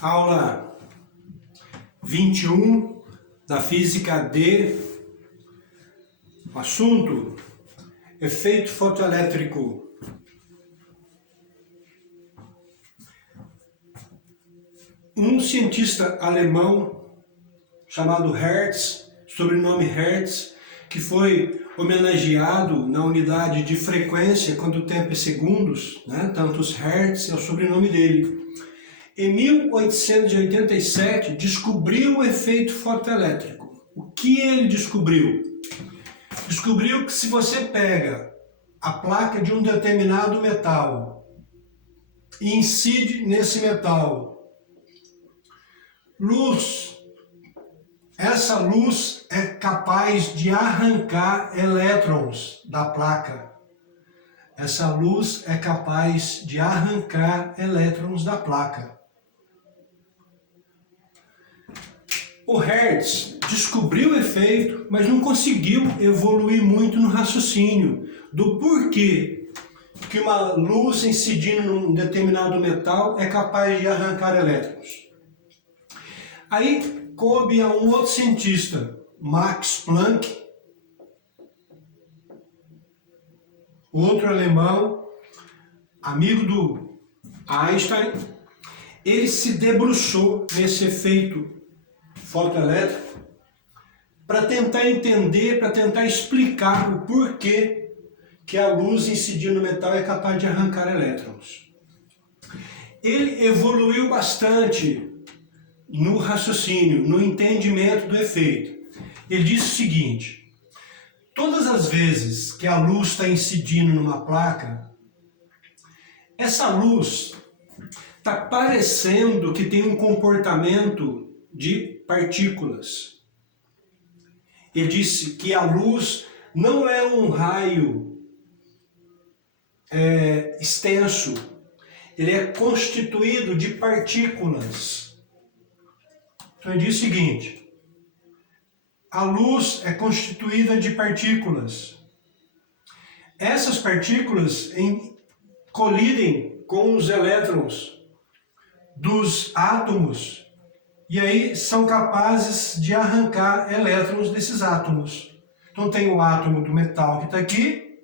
Aula 21 da Física D, assunto: efeito fotoelétrico. Um cientista alemão chamado Hertz, sobrenome Hertz, que foi homenageado na unidade de frequência, quando o tempo é segundos, né? Tantos Hertz é o sobrenome dele. Em 1887, descobriu o efeito fotoelétrico. O que ele descobriu? Descobriu que se você pega a placa de um determinado metal e incide nesse metal luz, essa luz é capaz de arrancar elétrons da placa. Essa luz é capaz de arrancar elétrons da placa. O Hertz descobriu o efeito, mas não conseguiu evoluir muito no raciocínio do porquê que uma luz incidindo num determinado metal é capaz de arrancar elétrons. Aí coube a um outro cientista, Max Planck, outro alemão, amigo do Einstein. Ele se debruçou nesse efeito fotoelétrico para tentar entender, para tentar explicar o porquê que a luz incidindo no metal é capaz de arrancar elétrons. Ele evoluiu bastante no raciocínio, no entendimento do efeito. Ele disse o seguinte: todas as vezes que a luz está incidindo numa placa, essa luz está parecendo que tem um comportamento de partículas. Ele disse que a luz não é um raio extenso, ele é constituído de partículas. Então ele diz o seguinte: a luz é constituída de partículas. Essas partículas colidem com os elétrons dos átomos e aí são capazes de arrancar elétrons desses átomos. Então tem o átomo do metal que está aqui,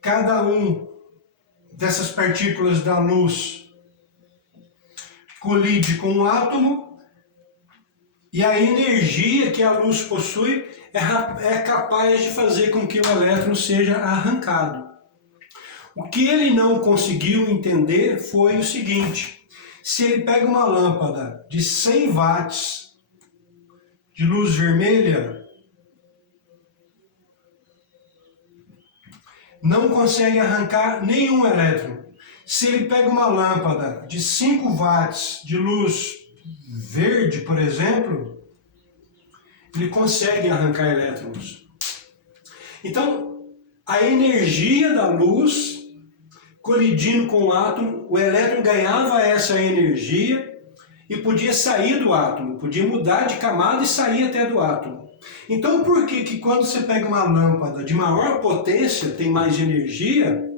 cada um dessas partículas da luz colide com um átomo, e a energia que a luz possui é capaz de fazer com que o elétron seja arrancado. O que ele não conseguiu entender foi o seguinte: se ele pega uma lâmpada de 100 watts de luz vermelha, não consegue arrancar nenhum elétron. Se ele pega uma lâmpada de 5 watts de luz verde, por exemplo, ele consegue arrancar elétrons. Então, a energia da luz colidindo com o átomo, o elétron ganhava essa energia e podia sair do átomo, podia mudar de camada e sair até do átomo. Então, por que quando você pega uma lâmpada de maior potência, tem mais energia,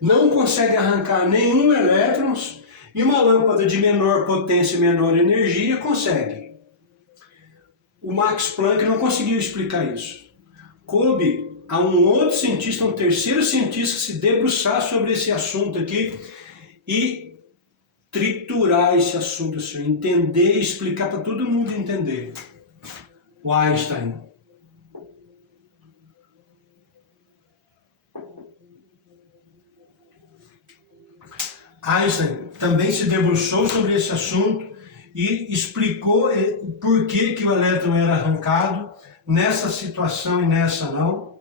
não consegue arrancar nenhum elétron, e uma lâmpada de menor potência e menor energia consegue? O Max Planck não conseguiu explicar isso. Coube a um outro cientista, um terceiro cientista, se debruçar sobre esse assunto aqui e triturar esse assunto, assim, entender e explicar para todo mundo entender. O Einstein. Einstein também se debruçou sobre esse assunto e explicou o porquê que o elétron era arrancado nessa situação e nessa não.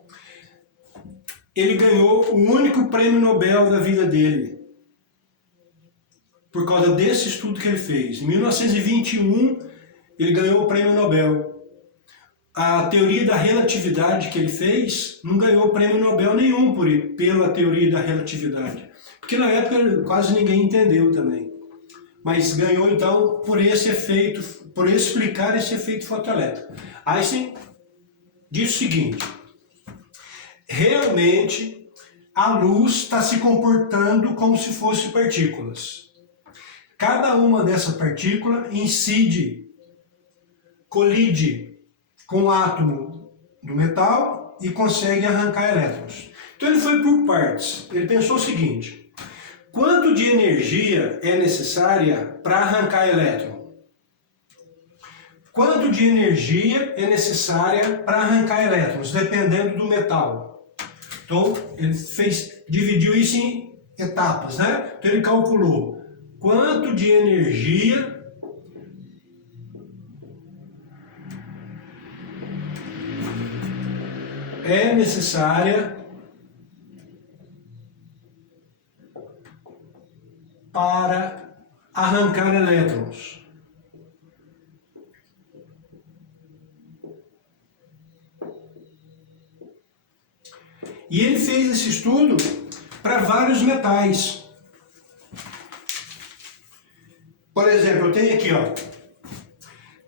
Ele ganhou o único prêmio Nobel da vida dele, por causa desse estudo que ele fez. Em 1921, ele ganhou o prêmio Nobel. A teoria da relatividade que ele fez não ganhou prêmio Nobel nenhum pela teoria da relatividade, porque na época quase ninguém entendeu também. Mas ganhou então por esse efeito, por explicar esse efeito fotoelétrico. Einstein diz o seguinte: realmente a luz está se comportando como se fosse partículas. cada uma dessa partícula incide, colide com o átomo do metal e consegue arrancar elétrons. Então ele foi por partes. Ele pensou o seguinte: quanto de energia é necessária para arrancar elétron? Quanto de energia é necessária para arrancar elétrons, dependendo do metal? Então ele dividiu isso em etapas, né? Então ele calculou quanto de energia é necessária para arrancar elétrons. E ele fez esse estudo para vários metais. Por exemplo, eu tenho aqui, ó,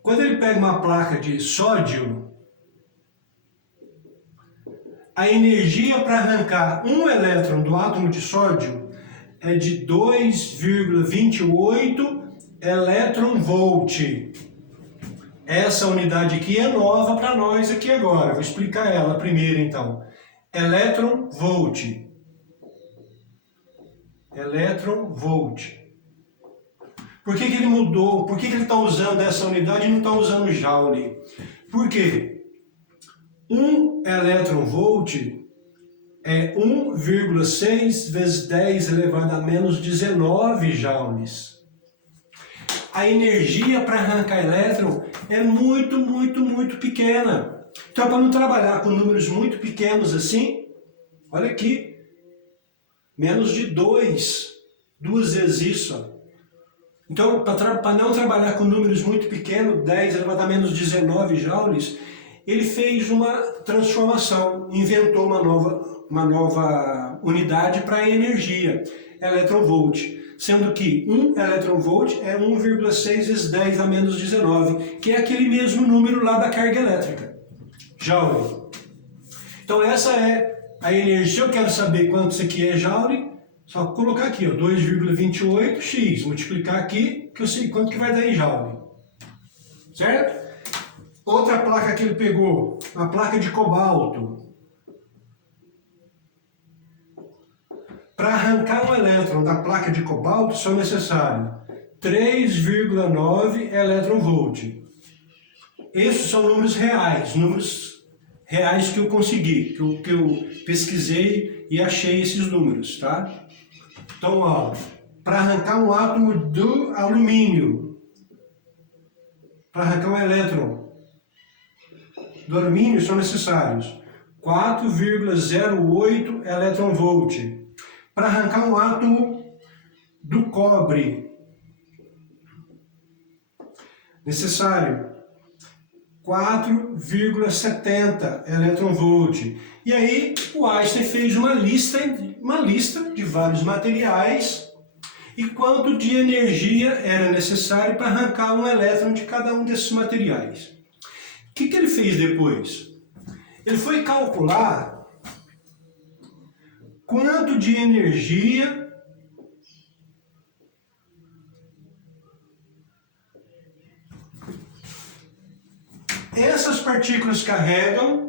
quando ele pega uma placa de sódio, a energia para arrancar um elétron do átomo de sódio é de 2,28 elétron-volt. Essa unidade aqui é nova para nós aqui agora. Vou explicar ela primeiro, então. Elétron-volt. Elétron-volt. Por que ele mudou? Por que ele está usando essa unidade e não está usando Joule? Por quê? 1 elétron-volt é 1,6 vezes 10 elevado a menos 19 joules. A energia para arrancar elétron é muito, muito, muito pequena. Então, para não trabalhar com números muito pequenos assim, olha aqui, menos de 2 vezes isso. Ó. Então, para não trabalhar com números muito pequenos, 10 elevado a menos 19 joules, ele fez uma transformação, inventou uma nova unidade para energia, elétron-volt, sendo que 1 elétron-volt é 1,6 vezes 10 a menos 19, que é aquele mesmo número lá da carga elétrica, joule. Então essa é a energia. Se eu quero saber quanto isso aqui é joule, só colocar aqui, 2,28x, multiplicar aqui, que eu sei quanto que vai dar em joule, certo? Outra placa que ele pegou, uma placa de cobalto. Para arrancar um elétron da placa de cobalto, são necessários 3,9 elétron-volt. Esses são números reais que eu consegui, que eu pesquisei e achei esses números, tá? Então, ó, para arrancar um átomo do alumínio, para arrancar um elétron do alumínio são necessários 4,08 elétron-volt. Para arrancar um átomo do cobre, necessário 4,70 elétron-volt. E aí o Einstein fez uma lista de vários materiais e quanto de energia era necessário para arrancar um elétron de cada um desses materiais. O que ele fez depois? Ele foi calcular quanto de energia essas partículas carregam.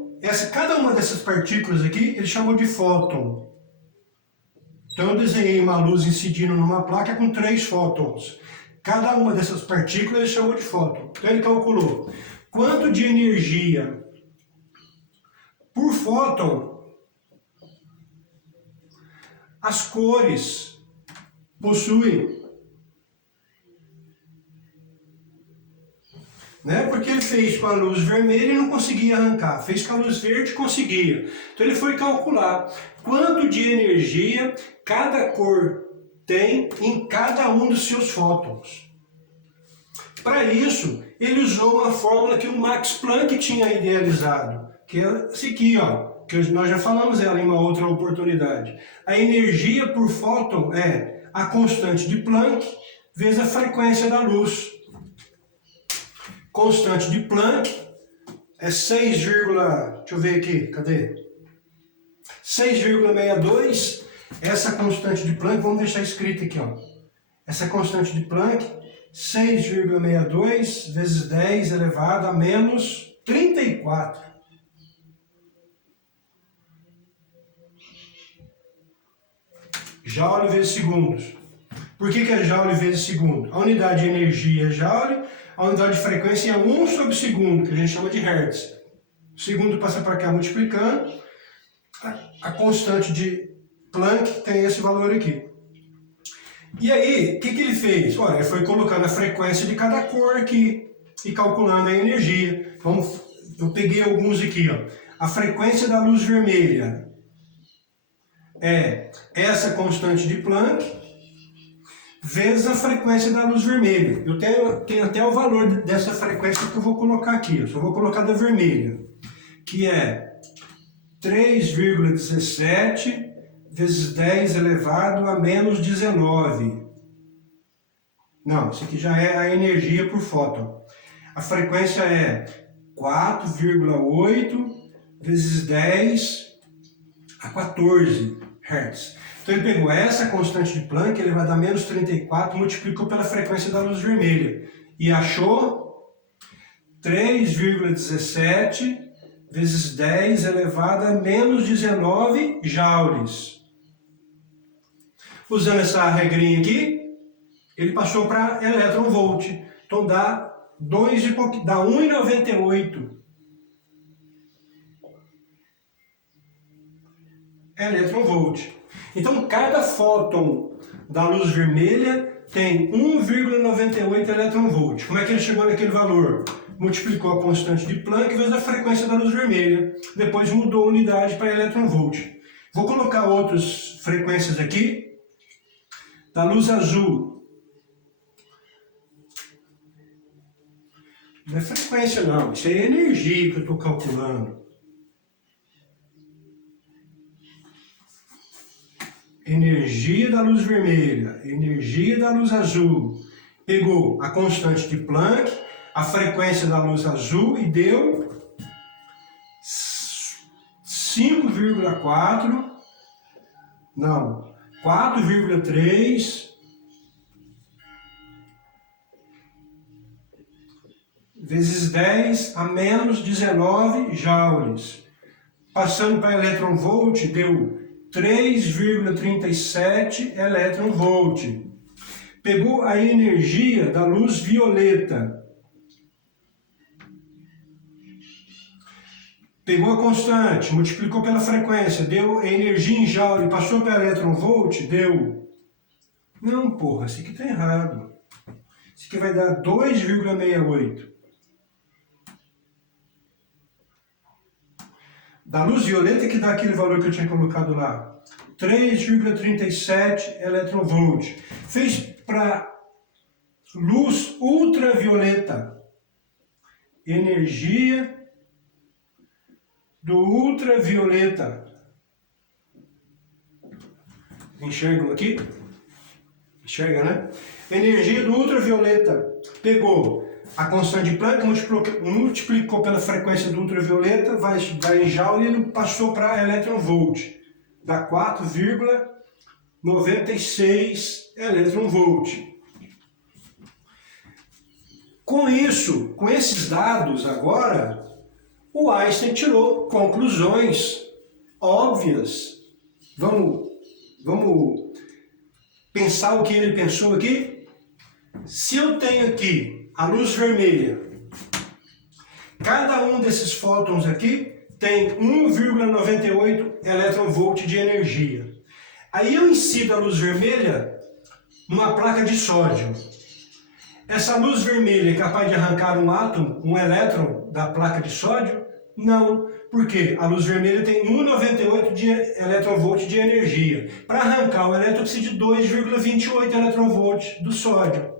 Cada uma dessas partículas aqui, ele chamou de fóton. Então eu desenhei uma luz incidindo numa placa com 3 fótons. Cada uma dessas partículas ele chamou de fóton. Então ele calculou quanto de energia por fóton as cores possuem. Né? Porque ele fez com a luz vermelha e não conseguia arrancar. Fez com a luz verde e conseguia. Então ele foi calcular quanto de energia cada cor tem em cada um dos seus fótons. Para isso, ele usou uma fórmula que o Max Planck tinha idealizado, que é essa aqui, ó, que nós já falamos ela em uma outra oportunidade. A energia por fóton é a constante de Planck vezes a frequência da luz. Constante de Planck é 6, deixa eu ver aqui, cadê? 6,62. Essa constante de Planck, vamos deixar escrito aqui, ó. Essa constante de Planck, 6,62 vezes 10 elevado a menos 34. Joule vezes segundos. Por que é Joule vezes segundo? A unidade de energia é Joule, a unidade de frequência é 1 sobre segundo, que a gente chama de Hertz. O segundo passa para cá multiplicando. A constante de Planck tem esse valor aqui. E aí, o que ele fez? Olha, ele foi colocando a frequência de cada cor aqui e calculando a energia. Eu peguei alguns aqui, ó. A frequência da luz vermelha é essa constante de Planck vezes a frequência da luz vermelha. Eu tenho até o valor dessa frequência que eu vou colocar aqui. Eu só vou colocar da vermelha, que é 3,17 vezes 10 elevado a menos 19. Não, isso aqui já é a energia por fóton. A frequência é 4,8 vezes 10 a 14 Hz. Então ele pegou essa constante de Planck elevada a menos 34, multiplicou pela frequência da luz vermelha e achou 3,17 vezes 10 elevado a menos 19 joules. Usando essa regrinha aqui, ele passou para elétron-volt. Então dá 1,98 elétron-volt. Então cada fóton da luz vermelha tem 1,98 elétron-volt. Como é que ele chegou naquele valor? Multiplicou a constante de Planck vezes a frequência da luz vermelha. Depois mudou a unidade para elétron-volt. Vou colocar outras frequências aqui. Da luz azul. Não é frequência não, isso é energia que eu estou calculando. Energia da luz vermelha, energia da luz azul. Pegou a constante de Planck, a frequência da luz azul e deu 5,4, não, 4,3 vezes 10 a menos 19 joules. Passando para elétron-volt, deu 3,37 elétron-volt. Pegou a energia da luz violeta. Pegou a constante, multiplicou pela frequência, deu energia em joule, passou para elétron-volt, deu... Não, porra, isso aqui está errado. Isso aqui vai dar 2,68. Da luz violeta que dá aquele valor que eu tinha colocado lá. 3,37 elétron-volt. Fez para luz ultravioleta. Energia do ultravioleta. Enxergam aqui? Enxerga, né? Energia do ultravioleta. Pegou a constante de Planck, multiplicou pela frequência do ultravioleta, vai em joule e ele passou para elétron-volt. Dá 4,96 elétron-volt. Com isso, com esses dados agora, o Einstein tirou conclusões óbvias. Vamos pensar o que ele pensou aqui? Se eu tenho aqui a luz vermelha, cada um desses fótons aqui tem 1,98 elétron-volt de energia. Aí eu incido a luz vermelha numa placa de sódio. Essa luz vermelha é capaz de arrancar um átomo, um elétron da placa de sódio? Não, porque a luz vermelha tem 1,98 de elétron-volt de energia. Para arrancar o elétron precisa de 2,28 elétron-volt do sódio.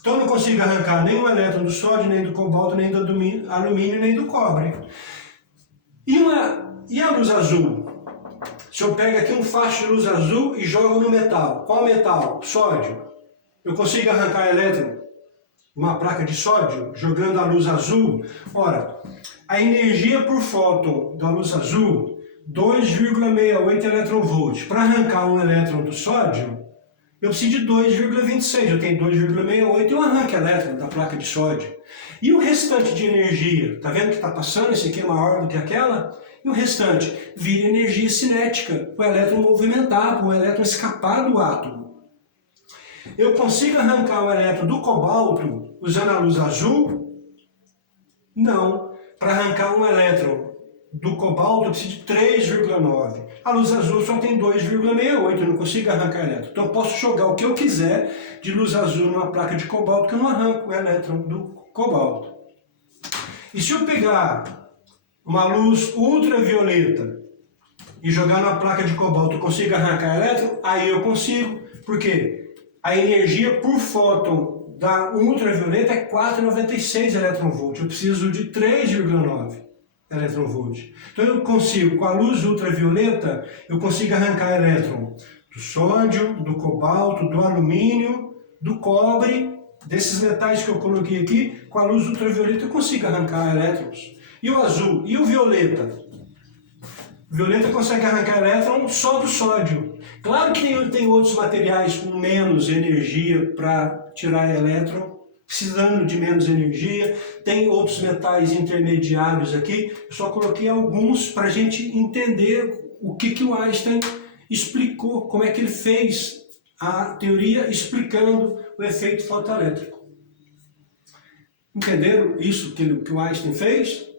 Então eu não consigo arrancar nem o elétron do sódio, nem do cobalto, nem do alumínio, nem do cobre. E a luz azul? Se eu pego aqui um facho de luz azul e jogo no metal. Qual metal? Sódio. Eu consigo arrancar elétron? Uma placa de sódio, jogando a luz azul? Ora, a energia por fóton da luz azul, 2,68 elétron-volt. Para arrancar um elétron do sódio, eu preciso de 2,26, eu tenho 2,68 e eu arranco elétron da placa de sódio. E o restante de energia, tá vendo que está passando? Esse aqui é maior do que aquela? E o restante vira energia cinética, para o elétron movimentar, para o elétron escapar do átomo. Eu consigo arrancar o elétron do cobalto usando a luz azul? Não. Para arrancar um elétron do cobalto eu preciso de 3,9. A luz azul só tem 2,68, eu não consigo arrancar elétron. Então eu posso jogar o que eu quiser de luz azul numa placa de cobalto que eu não arranco o elétron do cobalto. E se eu pegar uma luz ultravioleta e jogar na placa de cobalto, eu consigo arrancar elétron? Aí eu consigo, porque a energia por fóton da ultravioleta é 4,96 eletronvolt. Eu preciso de 3,9 eletronvolt. Então eu consigo, com a luz ultravioleta, eu consigo arrancar elétron do sódio, do cobalto, do alumínio, do cobre, desses metais que eu coloquei aqui, com a luz ultravioleta eu consigo arrancar elétrons. E o azul? E o violeta? O violeta consegue arrancar elétron só do sódio. Claro que tem outros materiais com menos energia para tirar elétron, precisando de menos energia. Tem outros metais intermediários aqui. Eu só coloquei alguns para a gente entender o que o Einstein explicou, como é que ele fez a teoria explicando o efeito fotoelétrico. Entenderam isso que o Einstein fez?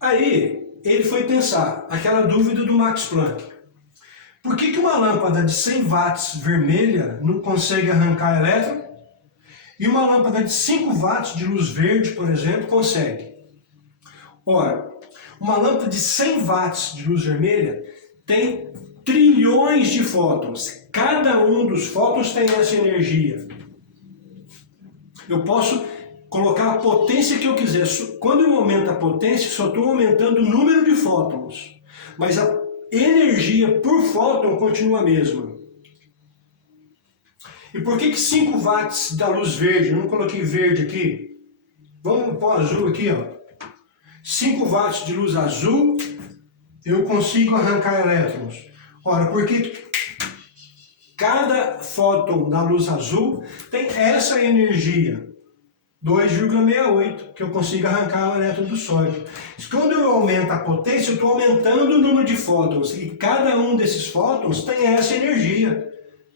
Aí, ele foi pensar, aquela dúvida do Max Planck. Por que uma lâmpada de 100 watts vermelha não consegue arrancar elétron? E uma lâmpada de 5 watts de luz verde, por exemplo, consegue? Ora, uma lâmpada de 100 watts de luz vermelha tem trilhões de fótons. Cada um dos fótons tem essa energia. Eu posso colocar a potência que eu quiser. Quando eu aumento a potência, só estou aumentando o número de fótons. Mas a energia por fóton continua a mesma. E por que 5 watts da luz verde? Eu não coloquei verde aqui. Vamos pôr azul aqui, ó. 5 watts de luz azul, eu consigo arrancar elétrons. Ora, porque cada fóton da luz azul tem essa energia. 2,68, que eu consigo arrancar o elétron do sódio. Quando eu aumento a potência, eu estou aumentando o número de fótons, e cada um desses fótons tem essa energia,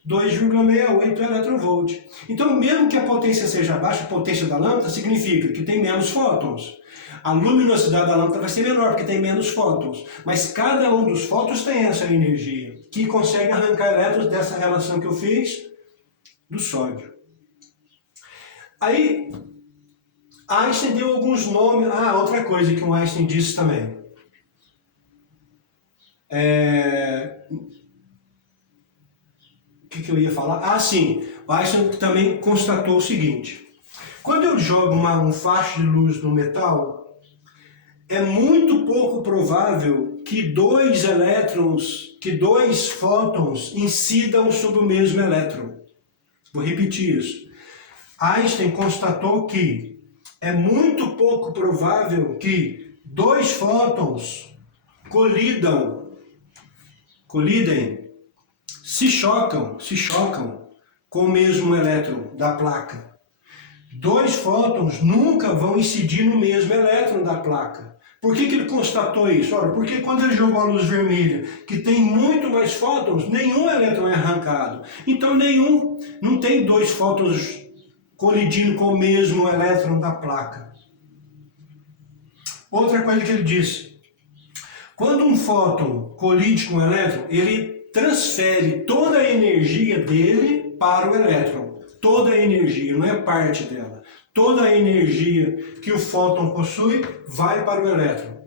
2,68 eletronvolt. Então, mesmo que a potência seja baixa, a potência da lâmpada significa que tem menos fótons. A luminosidade da lâmpada vai ser menor, porque tem menos fótons. Mas cada um dos fótons tem essa energia, que consegue arrancar elétrons dessa relação que eu fiz do sódio. Aí, Einstein deu alguns nomes. Outra coisa que o Einstein disse também. O que eu ia falar? Sim. O Einstein também constatou o seguinte. Quando eu jogo um facho de luz no metal, é muito pouco provável que dois fótons incidam sobre o mesmo elétron. Vou repetir isso. Einstein constatou que é muito pouco provável que dois fótons colidem, se chocam com o mesmo elétron da placa. Dois fótons nunca vão incidir no mesmo elétron da placa. Por que ele constatou isso? Ora, porque quando ele jogou a luz vermelha, que tem muito mais fótons, nenhum elétron é arrancado. Então não tem dois fótons colidindo com o mesmo elétron da placa. Outra coisa que ele disse, quando um fóton colide com um elétron, ele transfere toda a energia dele para o elétron. Toda a energia, não é parte dela. Toda a energia que o fóton possui vai para o elétron.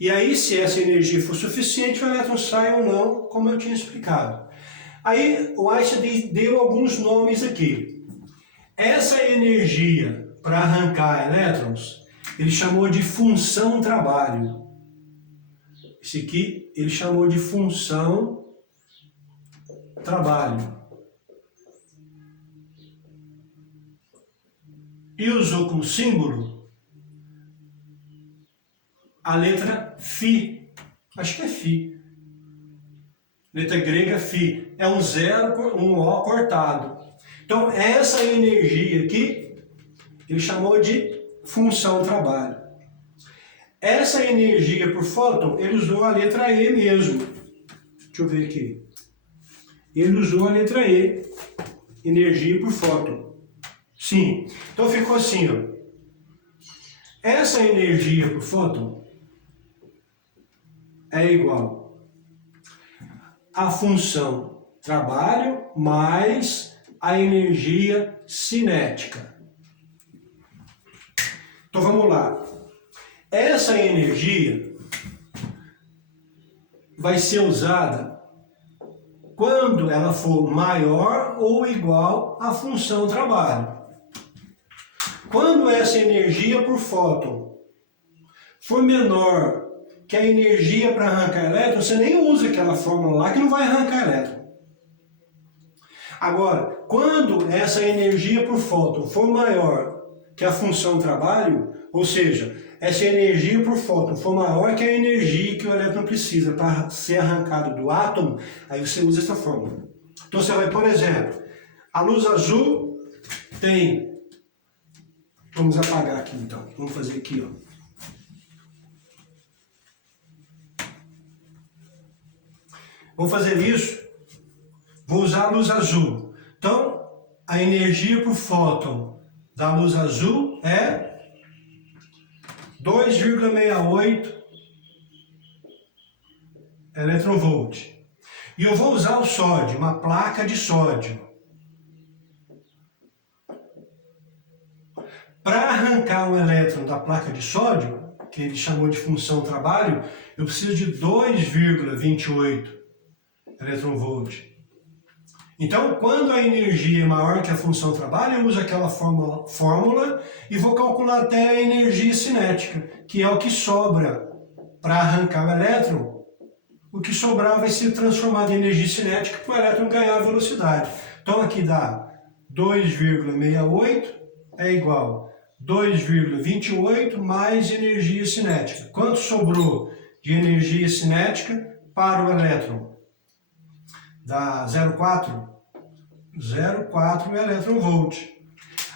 E aí, se essa energia for suficiente, o elétron sai ou não, como eu tinha explicado. Aí, o Einstein deu alguns nomes aqui. Essa energia para arrancar elétrons, ele chamou de função trabalho. Esse aqui ele chamou de função trabalho. E usou como símbolo a letra Φ. Acho que é Φ. Letra grega Φ. é um zero, um O cortado. Então, essa energia aqui, ele chamou de função trabalho. Essa energia por fóton, ele usou a letra E mesmo. Deixa eu ver aqui. Ele usou a letra E, energia por fóton. Sim. Então ficou assim, ó. Essa energia por fóton é igual à função trabalho mais a energia cinética. Então vamos lá. Essa energia vai ser usada quando ela for maior ou igual à função trabalho. Quando essa energia por fóton for menor que a energia para arrancar elétron, você nem usa aquela fórmula lá que não vai arrancar elétron. Agora, quando essa energia por fóton for maior que a função trabalho, ou seja, essa energia por fóton for maior que a energia que o elétron precisa para ser arrancado do átomo, aí você usa essa fórmula. Então você vai, por exemplo, a luz azul tem... Vamos apagar aqui então. Vamos fazer aqui, ó. Vou fazer isso. Vou usar a luz azul. Então, a energia por fóton da luz azul é 2,68 eletronvolt. E eu vou usar o sódio, uma placa de sódio. Para arrancar um elétron da placa de sódio, que ele chamou de função trabalho, eu preciso de 2,28 eletronvolt. Então, quando a energia é maior que a função trabalho, eu uso aquela fórmula e vou calcular até a energia cinética, que é o que sobra para arrancar o elétron. O que sobrar vai ser transformado em energia cinética para o elétron ganhar velocidade. Então, aqui dá 2,68 é igual a 2,28 mais energia cinética. Quanto sobrou de energia cinética para o elétron? Dá 0,4? 0,4 eletronvolt.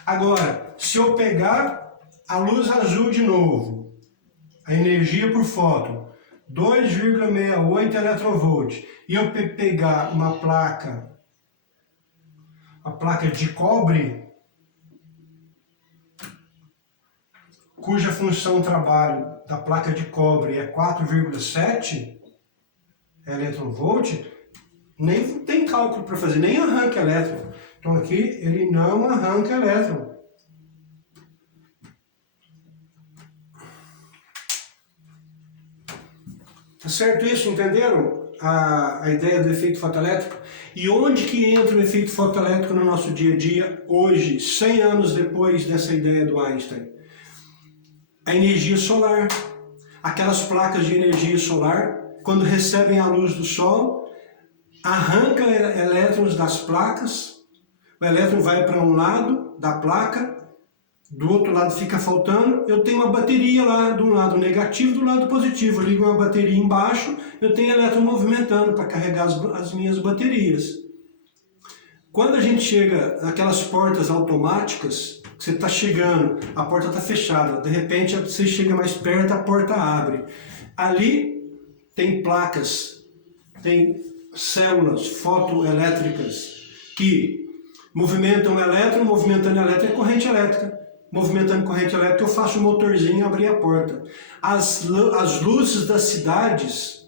Agora, se eu pegar a luz azul de novo, a energia por fóton, 2,68 eletronvolt, e eu pegar uma placa de cobre, cuja função trabalho da placa de cobre é 4,7 eletronvolt, nem tem cálculo para fazer, nem arranca elétron. Então aqui ele não arranca elétron. Tá certo isso? Entenderam a ideia do efeito fotoelétrico? E onde que entra o efeito fotoelétrico no nosso dia a dia hoje, 100 anos depois dessa ideia do Einstein? A energia solar. Aquelas placas de energia solar, quando recebem a luz do sol, arranca elétrons das placas, o elétron vai para um lado da placa, do outro lado fica faltando, eu tenho uma bateria lá, de um lado negativo, do lado positivo, eu ligo uma bateria embaixo, eu tenho elétron movimentando para carregar as minhas baterias. Quando a gente chega naquelas portas automáticas, você está chegando, a porta está fechada, de repente você chega mais perto, a porta abre. Ali tem placas, tem células fotoelétricas que movimentam o elétron, movimentando o elétron é corrente elétrica. Movimentando corrente elétrica eu faço o motorzinho abrir a porta. As luzes das cidades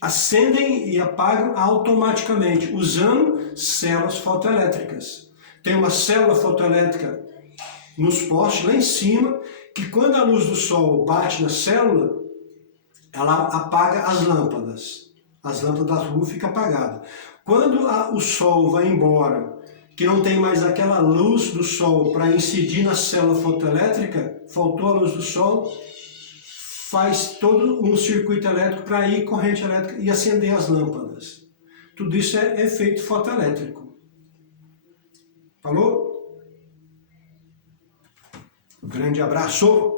acendem e apagam automaticamente, usando células fotoelétricas. Tem uma célula fotoelétrica nos postes lá em cima, que quando a luz do sol bate na célula, ela apaga as lâmpadas. As lâmpadas da rua ficam apagadas. Quando o sol vai embora, que não tem mais aquela luz do sol para incidir na célula fotoelétrica, faltou a luz do sol, faz todo um circuito elétrico para ir corrente elétrica e acender as lâmpadas. Tudo isso é efeito fotoelétrico. Falou? Um grande abraço!